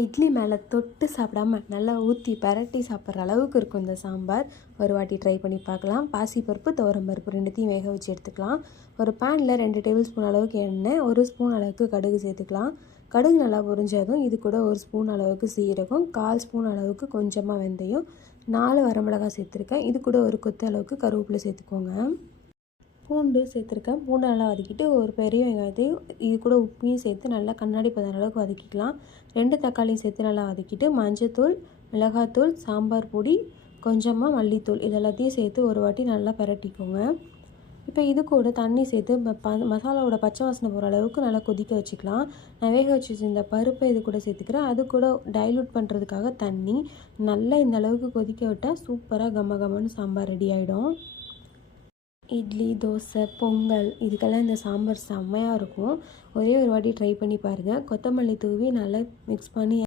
இட்லி மேலே தொட்டு சாப்பிடாம நல்லா ஊற்றி பரட்டி சாப்பிட்ற அளவுக்கு இருக்கும் இந்த சாம்பார். ஒரு வாட்டி ட்ரை பண்ணி பார்க்கலாம். பாசிப்பருப்பு, துவரம்பருப்பு ரெண்டுத்தையும் வேக வச்சு எடுத்துக்கலாம். ஒரு பேனில் 2 டேபிள் ஸ்பூன் அளவுக்கு எண்ணெய், 1 ஸ்பூன் அளவுக்கு கடுகு சேர்த்துக்கலாம். கடுகு நல்லா பொரிஞ்சதும் இது கூட 1 ஸ்பூன் அளவுக்கு சீரகம், 1/4 ஸ்பூன் அளவுக்கு கொஞ்சமாக வெந்தயம், 4 வரமிளகாய் சேர்த்துருக்கேன். இது கூட ஒரு கொத்து அளவுக்கு கருவேப்பிலை சேர்த்துக்கோங்க. பூண்டு சேர்த்துருக்கேன். பூண்டை நல்லா வதக்கிட்டு ஒரு பெரிய வெங்காயத்தையும் இது கூட உப்பையும் சேர்த்து நல்லா கண்ணாடி பதம் அளவுக்கு வதக்கிக்கலாம். 2 தக்காளியும் சேர்த்து நல்லா வதக்கிட்டு மஞ்சத்தூள், மிளகாத்தூள், சாம்பார் பொடி, கொஞ்சமாக மல்லித்தூள் இது எல்லாத்தையும் சேர்த்து ஒரு வாட்டி நல்லா பரட்டிக்கோங்க. இப்போ இது கூட தண்ணி சேர்த்து மசாலாவோட பச்சை வாசனை போகிற அளவுக்கு நல்லா கொதிக்க வச்சுக்கலாம். நான் வேக வச்சு இந்த பருப்பை இது கூட சேர்த்துக்கிறேன். அது கூட டைலூட் பண்ணுறதுக்காக தண்ணி. நல்லா இந்த அளவுக்கு கொதிக்க விட்டால் சூப்பராக கம கமன்னு சாம்பார் ரெடி ஆகிடும். இட்லி, தோசை, பொங்கல் இதுக்கெல்லாம் இந்த சாம்பார் செம்மையாக இருக்கும். ஒரே ஒரு வாட்டி ட்ரை பண்ணி பாருங்கள். கொத்தமல்லி தூவி நல்லா மிக்ஸ் பண்ணி